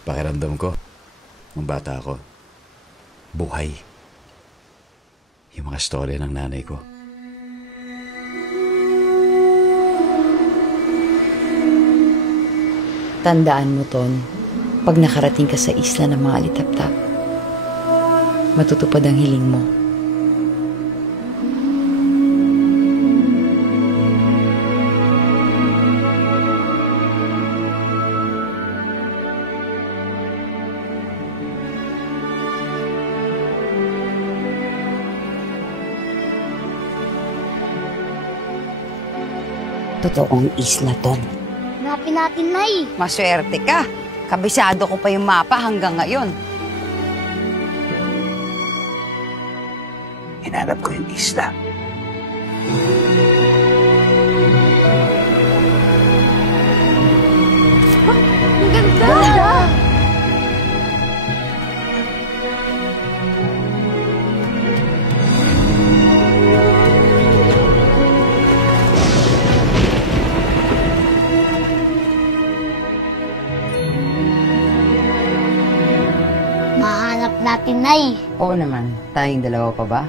Pakiramdam ko, nung bata ako, buhay. Yung mga story ng nanay ko. Tandaan mo, Ton, pag nakarating ka sa isla ng mga alitaptap, matutupad ang hiling mo. Totoong isla, Ton. Hanapin natin, Nay. Maswerte ka. Kabisado ko pa yung mapa hanggang ngayon. Hinanap ko yung isla. Ang ganda! Mahanap natin, Nay. Oo naman. Tayong dalawa pa ba?